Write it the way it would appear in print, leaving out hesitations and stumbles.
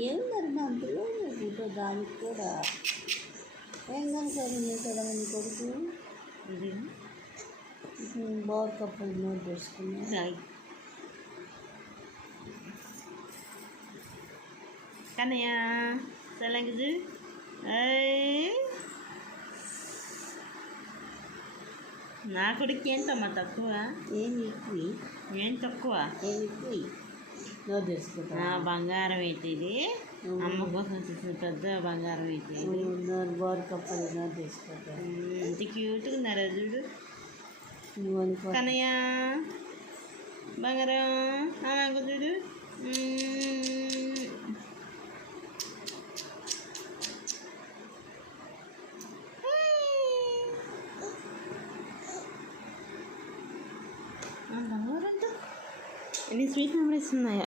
ఏం మరి మందులో ఫోటో దానికి కూడా ఏం కనుక కదా నీ కొడుకు ఇది బోర్ కప్పులు నోట్ చేసుకున్నా కన్నయ్య సెలంగిజు నా కొడుకు ఏంటమ్మా తక్కువ ఏమి ఎక్కువ ఏం తక్కువ ఏమి ఎక్కువ నోట్ చేసుకుంటా బంగారం ఏంటి ఇది అమ్మ కోసం చూసిన పెద్ద బంగారం ఏంటి బోర్ కప్పులు నోట్ చేసుకుంటా ఇంత క్యూట్గా ఉన్నారా చూడు నువ్వు అనుకో కన్నయ్య బంగారం అమ్మ చూడు బంగారంతో ఎన్ని స్వీట్ మెమరీస్ ఉన్నాయా